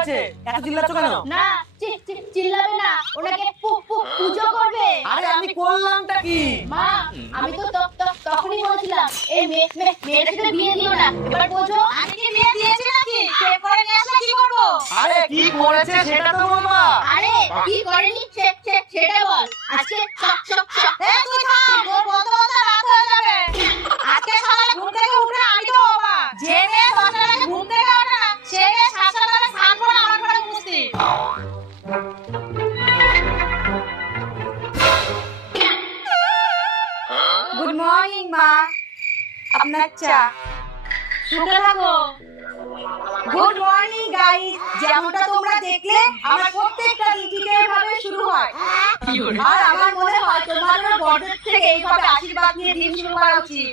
হয়েছে? এত চিল্লাচ্ছ কেন? না চিল্লাবে না, ওনাকে পুজো করবে। আরে আমি করলামটা কি? মা আমি তো তখনই বলছিলাম এই মেয়েটার সাথে বিয়ে দিও না। এবার বোঝো আমি কি বিয়ে দিয়েছি নাকি? প্রেম করে নিয়ে আসলে কি করব? আরে কি করেছে সেটা তো বলবা। আরে কি করেনি সেটা বল। আজকে এই তুই থাম, তোর বলতে বলতে রাত হয়ে যাবে। আজকে সকালে ঘুম থেকে উঠে আমি তো অবাক, যে মেয়ে 10টার আগে ঘুম থেকে ওঠে না সে মেয়ে 7টার বেলা স্নান করে আমার ঘরে মুছতি। গুড মর্নিং মা, আপনার চা। শুকে থাকো। গুড মর্নিং গাইস, যেমনটা তোমরা দেখলে আমার প্রত্যেকটা দিন ঠিক এইভাবে শুরু হয়। আর আমার মনে হয় তোমাদের বড়দের থেকে এইভাবে আশীর্বাদ নিয়ে দিন শুরু করা উচিত।